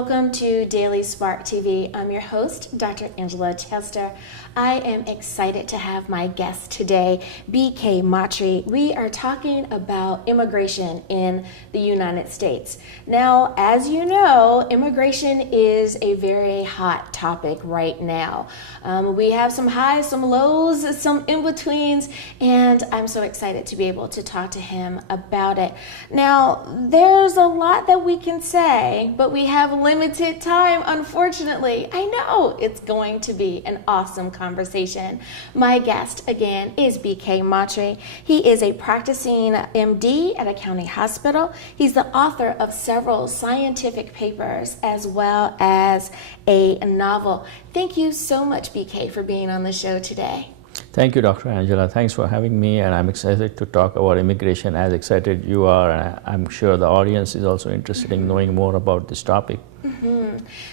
welcome to Daily Spark TV. I'm your host, Dr. Angela Chester. I am excited to have my guest today, BK Mhatre. We are talking about immigration in the United States. Now, as you know, immigration is a very hot topic right now. We have some highs, some lows, some in-betweens, and I'm so excited to be able to talk to him about it. Now, there's a lot that we can say, but we have limited time, unfortunately. I know it's going to be an awesome conversation. My guest, again, is BK Mhatre. He is a practicing MD at a county hospital. He's the author of several scientific papers as well as a novel. Thank you so much, BK, for being on the show today. Thank you, Dr. Angela. Thanks for having me, and I'm excited to talk about immigration as excited you are, and I'm sure the audience is also interested in knowing more about this topic.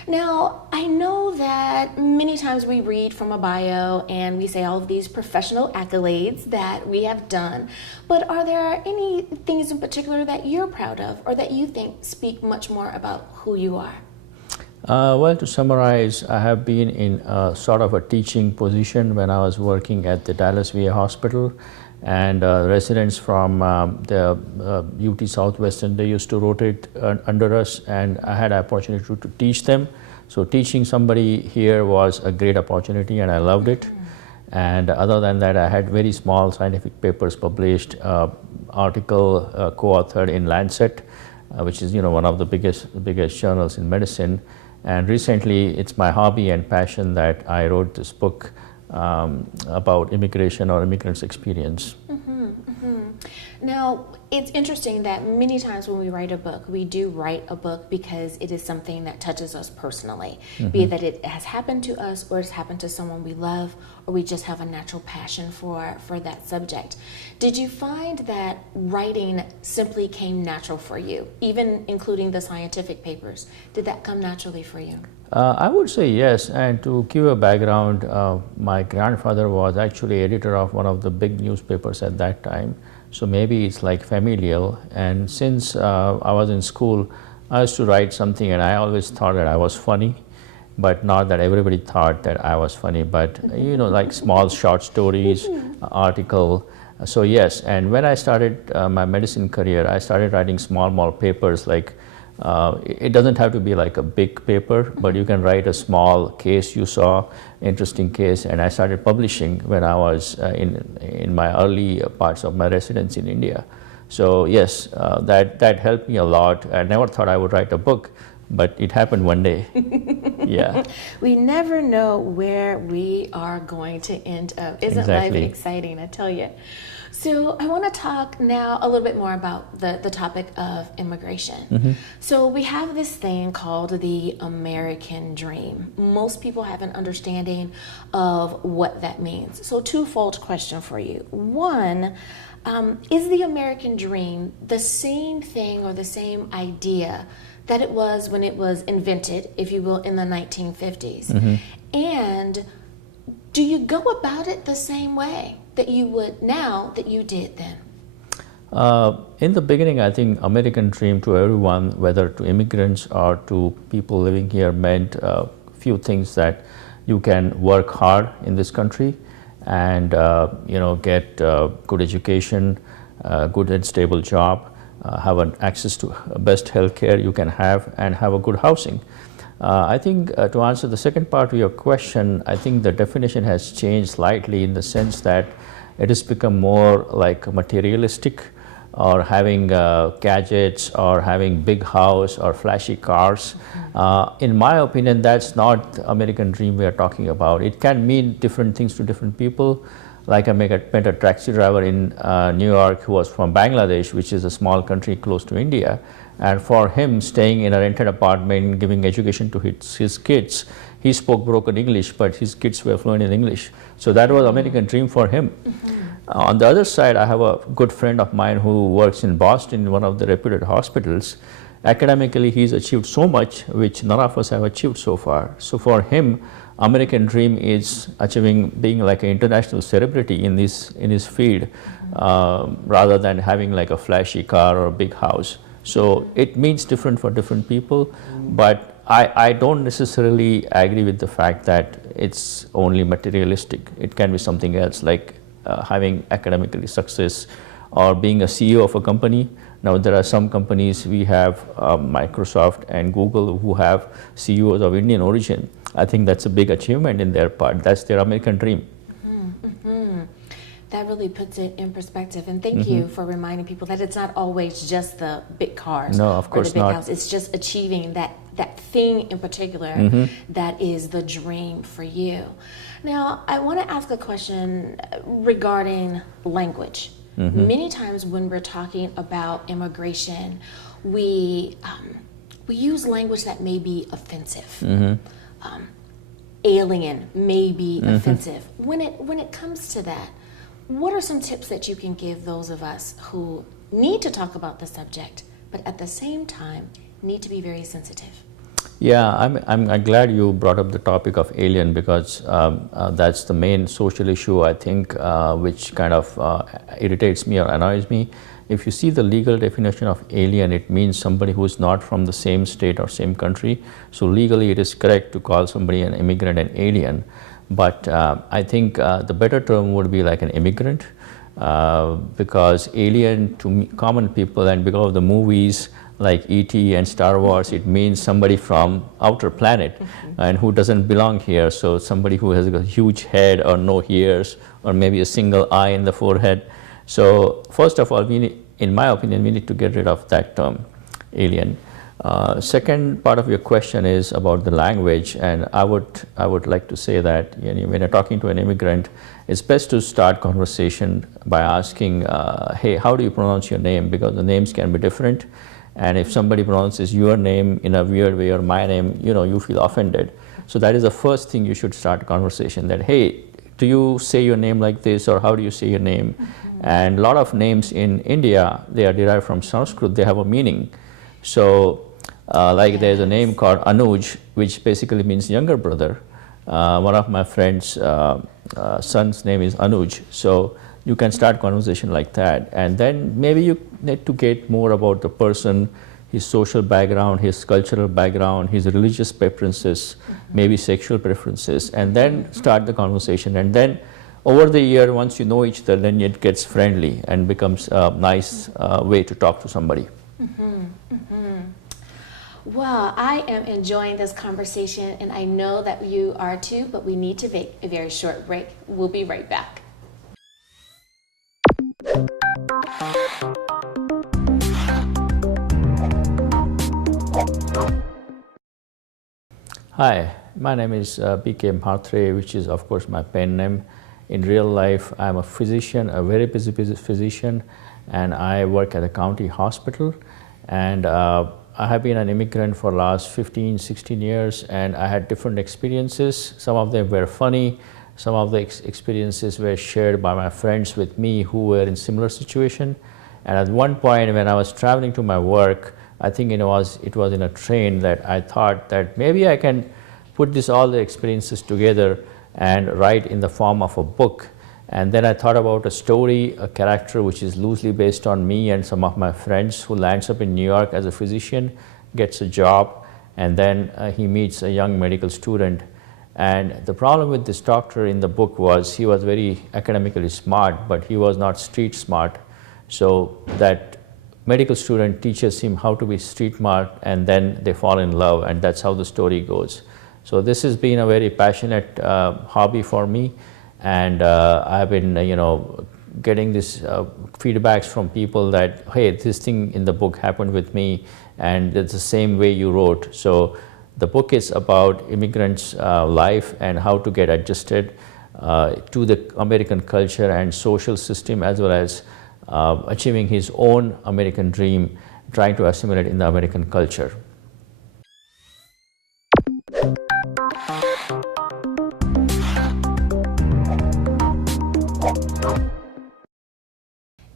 Now, I know that many times we read from a bio and we say all of these professional accolades that we have done, but are there any things in particular that you're proud of or that you think speak much more about who you are? Well, to summarize, I have been in sort of a teaching position when I was working at the Dallas VA Hospital, and residents from the UT Southwestern, they used to rotate under us, and I had an opportunity to teach them. So teaching somebody here was a great opportunity, and I loved it. And other than that, I had very small scientific papers published, article co-authored in Lancet, which is one of the biggest journals in medicine. And recently, it's my hobby and passion that I wrote this book about immigration or immigrants' experience. Now, it's interesting that many times when we write a book, we do write a book because it is something that touches us personally, be it that it has happened to us or it's happened to someone we love, or we just have a natural passion for that subject. Did you find that writing simply came natural for you, even including the scientific papers? Did that come naturally for you? I would say yes, and to give a background, my grandfather was actually editor of one of the big newspapers at that time, so maybe it's like familial. And since I was in school, I used to write something, and I always thought that I was funny, but not that everybody thought that I was funny, but like small short stories, article. So yes, and when I started my medicine career, I started writing small papers, like it doesn't have to be like a big paper, but you can write a small case you saw, interesting case, and I started publishing when I was in my early parts of my residence in India. So yes, that helped me a lot. I never thought I would write a book, but it happened one day. Yeah. We never know where we are going to end up. Isn't life exciting, I tell you? So I want to talk now a little bit more about the topic of immigration. So we have this thing called the American dream. Most people have an understanding of what that means. So twofold question for you. One, is the American dream the same thing or the same idea that it was when it was invented, if you will, in the 1950s? And do you go about it the same way that you would now that you did then? In the beginning, I think American dream to everyone, whether to immigrants or to people living here, meant a few things: that you can work hard in this country and get good education, good and stable job, have access to best health care you can have, and have a good housing. I think to answer the second part of your question, I think the definition has changed slightly in the sense that it has become more like materialistic, or having gadgets, or having big house or flashy cars. In my opinion, that's not the American dream we are talking about. It can mean different things to different people. Like I met a taxi driver in New York who was from Bangladesh, which is a small country close to India. And for him, staying in a rented apartment, giving education to his kids, he spoke broken English, but his kids were fluent in English. So that was American dream for him. On the other side, I have a good friend of mine who works in Boston in one of the reputed hospitals. Academically, he's achieved so much, which none of us have achieved so far. So for him, American dream is achieving, being like an international celebrity in his field, rather than having like a flashy car or a big house. So it means different for different people, but I don't necessarily agree with the fact that it's only materialistic. It can be something else, like having academically success or being a CEO of a company. Now, there are some companies, we have Microsoft and Google, who have CEOs of Indian origin. I think that's a big achievement in their part. That's their American dream. That really puts it in perspective. And thank you for reminding people that it's not always just the big cars No, of or course the big not. house. It's just achieving that thing in particular that is the dream for you. Now, I want to ask a question regarding language. Many times when we're talking about immigration, we use language that may be offensive. Alien may be offensive. When it comes to that, what are some tips that you can give those of us who need to talk about the subject, but at the same time need to be very sensitive? Yeah, I'm glad you brought up the topic of alien, because that's the main social issue, I think, which kind of irritates me or annoys me. If you see the legal definition of alien, it means somebody who is not from the same state or same country. So legally it is correct to call somebody an immigrant an alien. But I think the better term would be like an immigrant, because alien to common people, and because of the movies like E.T. and Star Wars, it means somebody from outer planet and who doesn't belong here. So somebody who has a huge head or no ears, or maybe a single eye in the forehead. So first of all, in my opinion, we need to get rid of that term, alien. Second part of your question is about the language, and I would like to say that, you know, when you're talking to an immigrant, it's best to start conversation by asking, hey, how do you pronounce your name? Because the names can be different, and if somebody pronounces your name in a weird way or my name, you know, you feel offended. So that is the first thing you should start a conversation, that, hey, do you say your name like this, or how do you say your name? And a lot of names in India, they are derived from Sanskrit, they have a meaning. So like there's a name called Anuj, which basically means younger brother. One of my friend's son's name is Anuj. So you can start conversation like that. And then maybe you need to get more about the person, his social background, his cultural background, his religious preferences, maybe sexual preferences, and then start the conversation. And then over the year, once you know each other, then it gets friendly and becomes a nice way to talk to somebody. Well, I am enjoying this conversation, and I know that you are too, but we need to take a very short break. We'll be right back. Hi, my name is BK Mhatre, which is of course my pen name. In real life, I'm a physician, a very busy physician, and I work at a county hospital. And I have been an immigrant for the last 15, 16 years, and I had different experiences. Some of them were funny. Some of the experiences were shared by my friends with me who were in similar situation. And at one point when I was traveling to my work, I think it was in a train, that I thought that maybe I can put all the experiences together and write in the form of a book. And then I thought about a story, a character which is loosely based on me and some of my friends, who lands up in New York as a physician, gets a job, and then he meets a young medical student. And the problem with this doctor in the book was he was very academically smart, but he was not street smart. So that medical student teaches him how to be street smart, and then they fall in love, and that's how the story goes. So this has been a very passionate hobby for me. And I've been, getting this feedbacks from people that, hey, this thing in the book happened with me, and it's the same way you wrote. So the book is about immigrants' life and how to get adjusted to the American culture and social system, as well as achieving his own American dream, trying to assimilate in the American culture.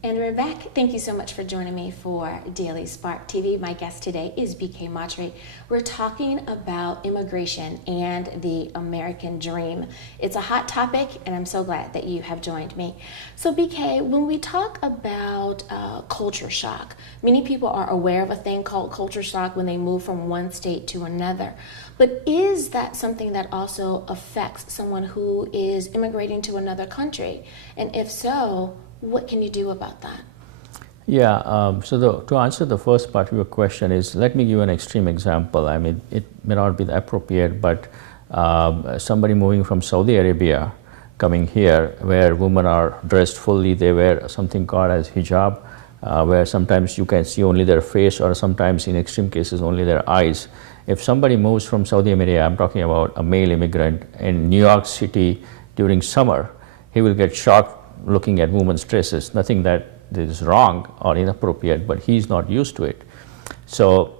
And we're back. Thank you so much for joining me for Daily Spark TV. My guest today is BK Mhatre. We're talking about immigration and the American dream. It's a hot topic, and I'm so glad that you have joined me. So BK, when we talk about culture shock, many people are aware of a thing called culture shock when they move from one state to another. But is that something that also affects someone who is immigrating to another country? And if so, what can you do about that? Yeah, to answer the first part of your question is, let me give you an extreme example. I mean, it may not be appropriate, but somebody moving from Saudi Arabia coming here, where women are dressed fully, they wear something called as hijab, where sometimes you can see only their face, or sometimes in extreme cases only their eyes. If somebody moves from Saudi Arabia, I'm talking about a male immigrant in New York City during summer, he will get shocked looking at women's dresses. Nothing that is wrong or inappropriate, but he's not used to it. So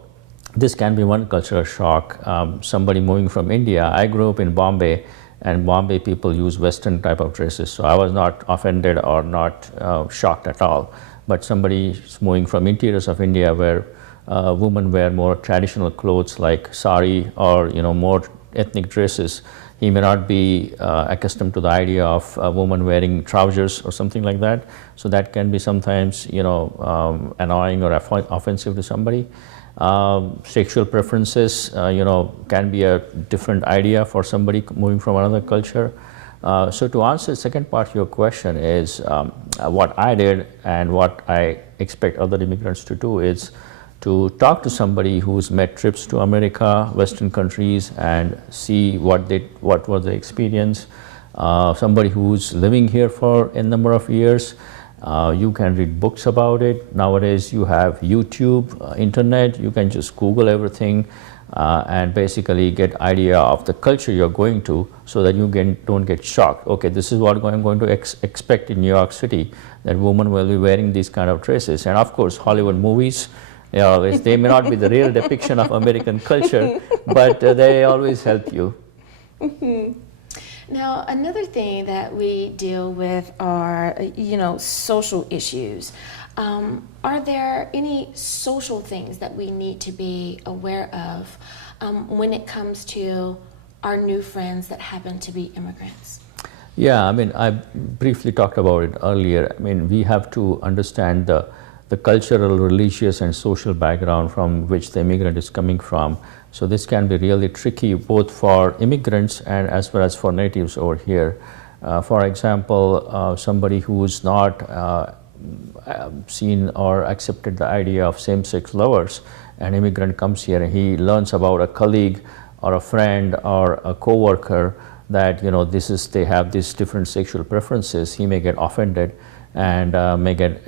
this can be one cultural shock. Somebody moving from India, I grew up in Bombay, and Bombay people use Western type of dresses, so I was not offended or not shocked at all. But somebody moving from interiors of India, where women wear more traditional clothes like sari or more ethnic dresses, he may not be accustomed to the idea of a woman wearing trousers or something like that. So that can be sometimes annoying or offensive to somebody. Sexual preferences can be a different idea for somebody moving from another culture. So to answer the second part of your question is what I did and what I expect other immigrants to do is to talk to somebody who's made trips to America, Western countries, and see what was the experience. Somebody who's living here for a number of years, you can read books about it. Nowadays you have YouTube, internet, you can just Google everything and basically get idea of the culture you're going to, so that you don't get shocked. Okay, this is what I'm going to expect in New York City, that women will be wearing these kind of dresses. And of course, Hollywood movies, they may not be the real depiction of American culture, but they always help you. Mm-hmm. Now, another thing that we deal with are, social issues. Are there any social things that we need to be aware of when it comes to our new friends that happen to be immigrants? Yeah, I mean, I briefly talked about it earlier. I mean, we have to understand the cultural, religious, and social background from which the immigrant is coming from. So this can be really tricky both for immigrants and as well as for natives over here. For example, somebody who's not seen or accepted the idea of same-sex lovers, an immigrant comes here and he learns about a colleague or a friend or a co-worker that they have these different sexual preferences, he may get offended and may get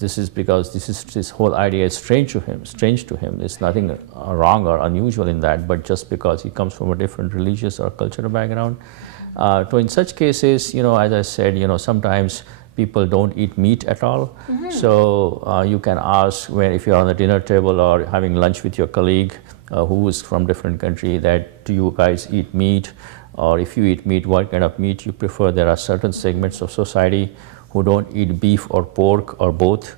this is because this whole idea is strange to him. There's nothing wrong or unusual in that, but just because he comes from a different religious or cultural background. So in such cases, as I said, sometimes people don't eat meat at all. Mm-hmm. So you can ask, if you're on the dinner table or having lunch with your colleague who is from different country, that do you guys eat meat? Or if you eat meat, what kind of meat you prefer? There are certain segments of society who don't eat beef or pork or both.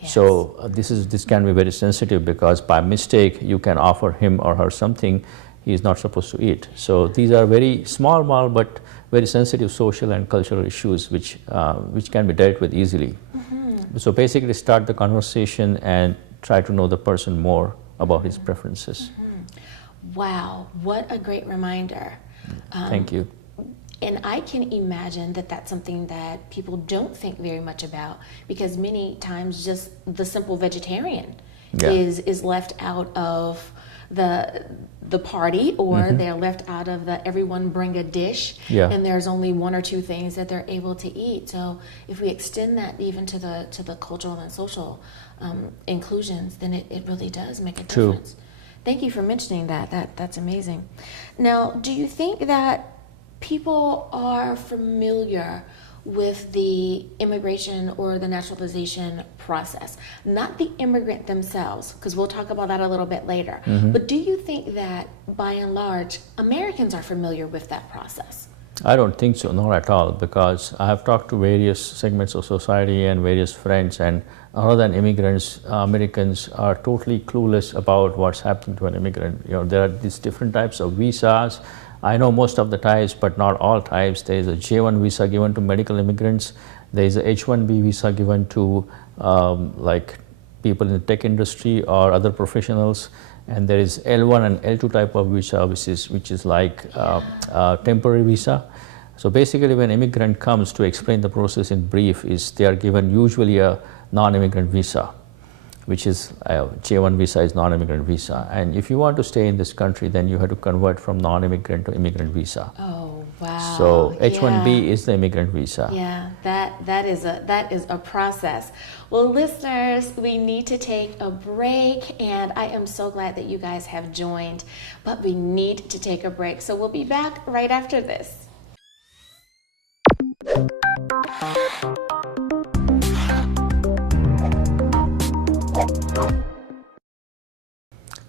Yes. So this can be very sensitive, because by mistake you can offer him or her something he is not supposed to eat. So these are very small but very sensitive social and cultural issues which can be dealt with easily. Mm-hmm. So basically start the conversation and try to know the person more about his preferences. Mm-hmm. Wow, what a great reminder. Thank you. And I can imagine that that's something that people don't think very much about, because many times just the simple vegetarian is left out of the party, or mm-hmm. they're left out of the everyone bring a dish, and there's only one or two things that they're able to eat. So if we extend that even to the cultural and social inclusions, then it really does make a difference. Thank you for mentioning that. That's amazing. Now, do you think that people are familiar with the immigration or the naturalization process? Not the immigrant themselves, because we'll talk about that a little bit later. Mm-hmm. But do you think that, by and large, Americans are familiar with that process? I don't think so, not at all, because I have talked to various segments of society and various friends, and other than immigrants, Americans are totally clueless about what's happening to an immigrant. There are these different types of visas. I know most of the types, but not all types. There is a J1 visa given to medical immigrants. There is a H1B visa given to like people in the tech industry or other professionals. And there is L1 and L2 type of visa, which is like temporary visa. So basically, when an immigrant comes, to explain the process in brief, they are given usually a non-immigrant visa, which is J1 visa is non-immigrant visa. And if you want to stay in this country, then you have to convert from non-immigrant to immigrant visa. Oh, wow. So H1B is the immigrant visa. Yeah, that is a process. Well, listeners, we need to take a break, and I am so glad that you guys have joined, but we need to take a break. So we'll be back right after this.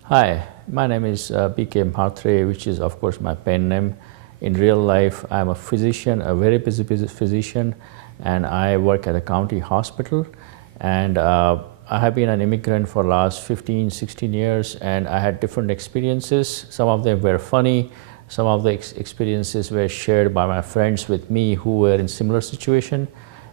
Hi, my name is BK Mhatre, which is of course my pen name. In real life, I'm a physician, a very busy physician, and I work at a county hospital. And I have been an immigrant for the last 15, 16 years, and I had different experiences. Some of them were funny. Some of the experiences were shared by my friends with me who were in similar situation.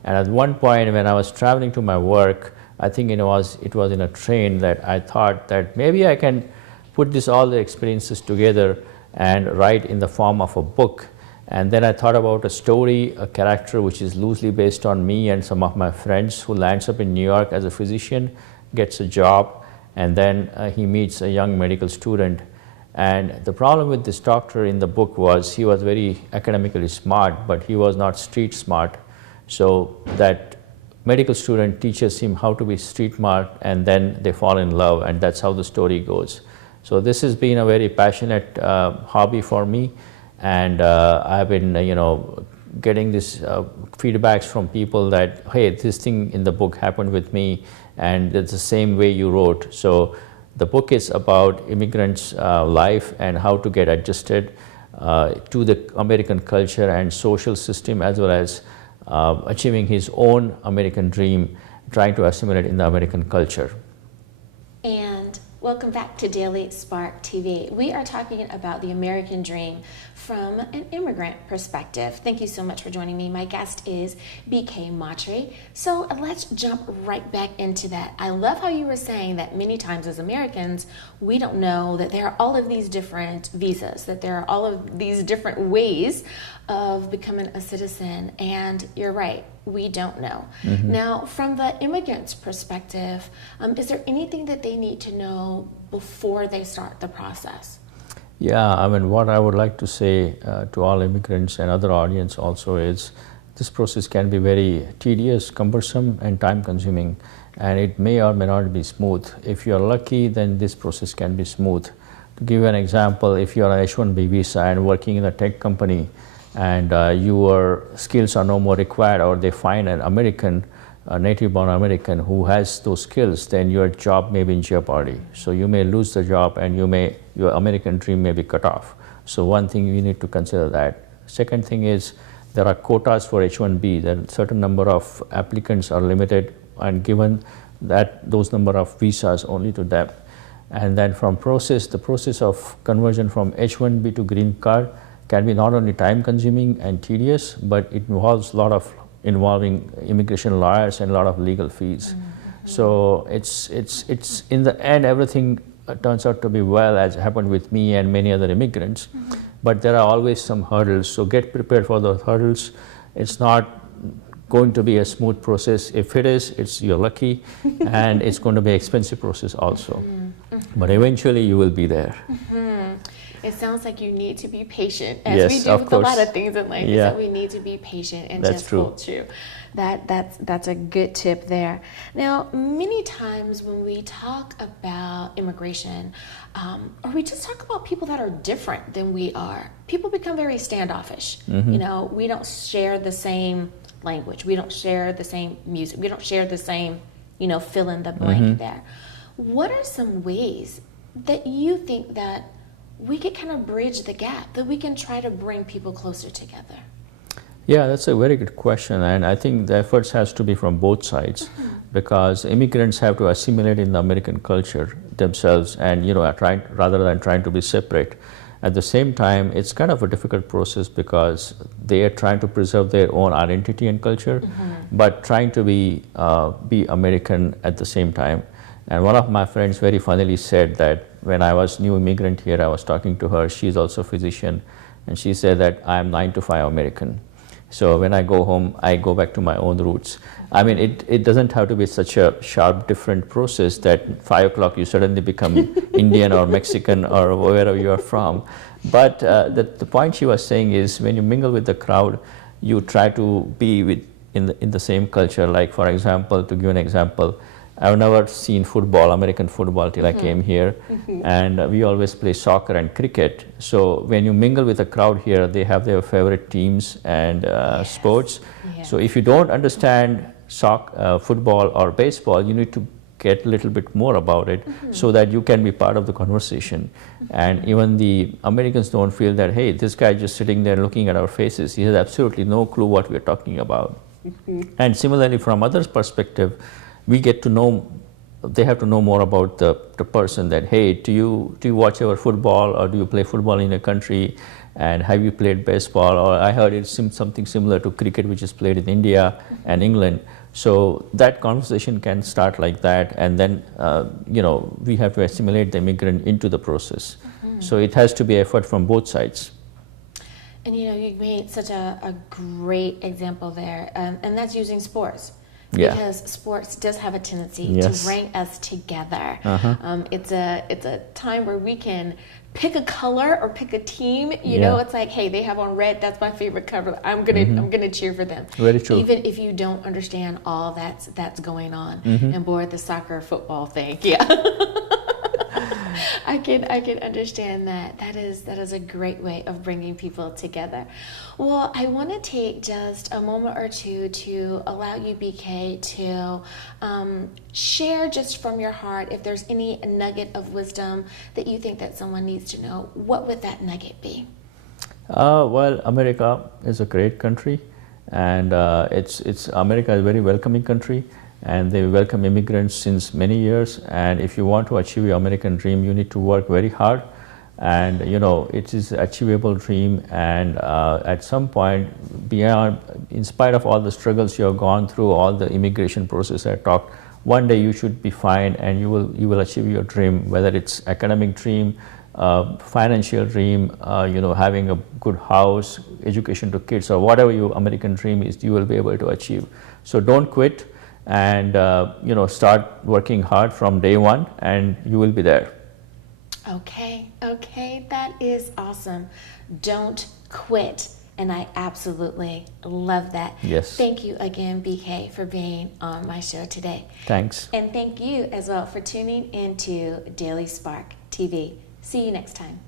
And at one point when I was traveling to my work, I think it was in a train, that I thought that maybe I can put all the experiences together and write in the form of a book. And then I thought about a story, a character which is loosely based on me and some of my friends, who lands up in New York as a physician, gets a job, and then he meets a young medical student. And the problem with this doctor in the book was he was very academically smart, but he was not street smart. So that medical student teaches him how to be street smart, and then they fall in love, and that's how the story goes. So this has been a very passionate hobby for me, and I've been getting this feedbacks from people that, hey, this thing in the book happened with me, and it's the same way you wrote. So the book is about immigrants' life and how to get adjusted to the American culture and social system, as well as achieving his own American dream, trying to assimilate in the American culture. And welcome back to Daily Spark TV. We are talking about the American dream from an immigrant perspective. Thank you so much for joining me. My guest is BK Mhatre. So let's jump right back into that. I love how you were saying that many times as Americans, we don't know that there are all of these different visas, that there are all of these different ways of becoming a citizen. And you're right, we don't know. Mm-hmm. Now, from the immigrant's perspective, is there anything that they need to know before they start the process? Yeah, I mean, what I would like to say to all immigrants and other audience also is this process can be very tedious, cumbersome, and time-consuming, and it may or may not be smooth. If you are lucky, then this process can be smooth. To give you an example, if you are on H1B visa and working in a tech company, and your skills are no more required, or they find an American, a native-born American who has those skills, then your job may be in jeopardy. So you may lose the job, and your American dream may be cut off. So one thing you need to consider that. Second thing is, there are quotas for H1B. There are a certain number of applicants are limited and given that those number of visas only to them. And then the process of conversion from H1B to green card can be not only time consuming and tedious, but it involves a lot of involving immigration lawyers and a lot of legal fees. Mm-hmm. So it's in the end, everything turns out to be well, as happened with me and many other immigrants. Mm-hmm. But there are always some hurdles, so get prepared for those hurdles. It's not going to be a smooth process. If it is, you're lucky, and it's going to be an expensive process also. Mm-hmm. But eventually you will be there. Mm-hmm. It sounds like you need to be patient, as we do with a lot of things in life. Yeah. That we need to be patient and just hold true. That's a good tip there. Now, many times when we talk about immigration, or we just talk about people that are different than we are, people become very standoffish. Mm-hmm. We don't share the same language. We don't share the same music. We don't share the same, fill in the blank mm-hmm. there. What are some ways that you think that we could kind of bridge the gap, that we can try to bring people closer together? Yeah, that's a very good question, and I think the efforts has to be from both sides, because immigrants have to assimilate in the American culture themselves, and are trying rather than trying to be separate. At the same time, it's kind of a difficult process because they are trying to preserve their own identity and culture, but trying to be American at the same time. And one of my friends very funnily said that when I was new immigrant here, I was talking to her. She's also a physician, and she said that I am 9 to 5 American. So when I go home, I go back to my own roots. I mean, it doesn't have to be such a sharp, different process that 5 o'clock you suddenly become Indian or Mexican or wherever you are from. But the point she was saying is when you mingle with the crowd, you try to be in the same culture. Like, for example, to give an example, I've never seen football, American football, till I came here, and we always play soccer and cricket. So when you mingle with the crowd here, they have their favorite teams and sports. Yeah. So if you don't understand football or baseball, you need to get a little bit more about it so that you can be part of the conversation. And even the Americans don't feel that, hey, this guy just sitting there looking at our faces, he has absolutely no clue what we're talking about. And similarly, from others' perspective, we get to know, they have to know more about the person, that, hey, do you watch our football, or do you play football in a country, and have you played baseball? Or I heard it's something similar to cricket, which is played in India and England. So that conversation can start like that, and then we have to assimilate the immigrant into the process. So it has to be effort from both sides. And you made such a great example there, and that's using sports. Yeah. Because sports does have a tendency Yes. to bring us together. It's a time where we can pick a color or pick a team. It's like, hey, they have on red. That's my favorite color. I'm gonna cheer for them. Very true. Even if you don't understand all that's going on. And boy, the soccer football thing, yeah. I can understand that. That is a great way of bringing people together. Well, I want to take just a moment or two to allow you, BK, to share just from your heart, if there's any nugget of wisdom that you think that someone needs to know. What would that nugget be? Well, America is a great country, and America is a very welcoming country, and they welcome immigrants since many years. And if you want to achieve your American dream, you need to work very hard, and it is an achievable dream. And at some point, in spite of all the struggles you have gone through, all the immigration process I talked, one day you should be fine, and you will achieve your dream, whether it's academic dream, financial dream, having a good house, education to kids, or whatever your American dream is, you will be able to achieve. So don't quit, and start working hard from day one, and you will be there. Okay, that is awesome. Don't quit. And I absolutely love that. Yes. Thank you again, BK, for being on my show today. Thanks. And thank you as well for tuning into Daily Spark TV. See you next time.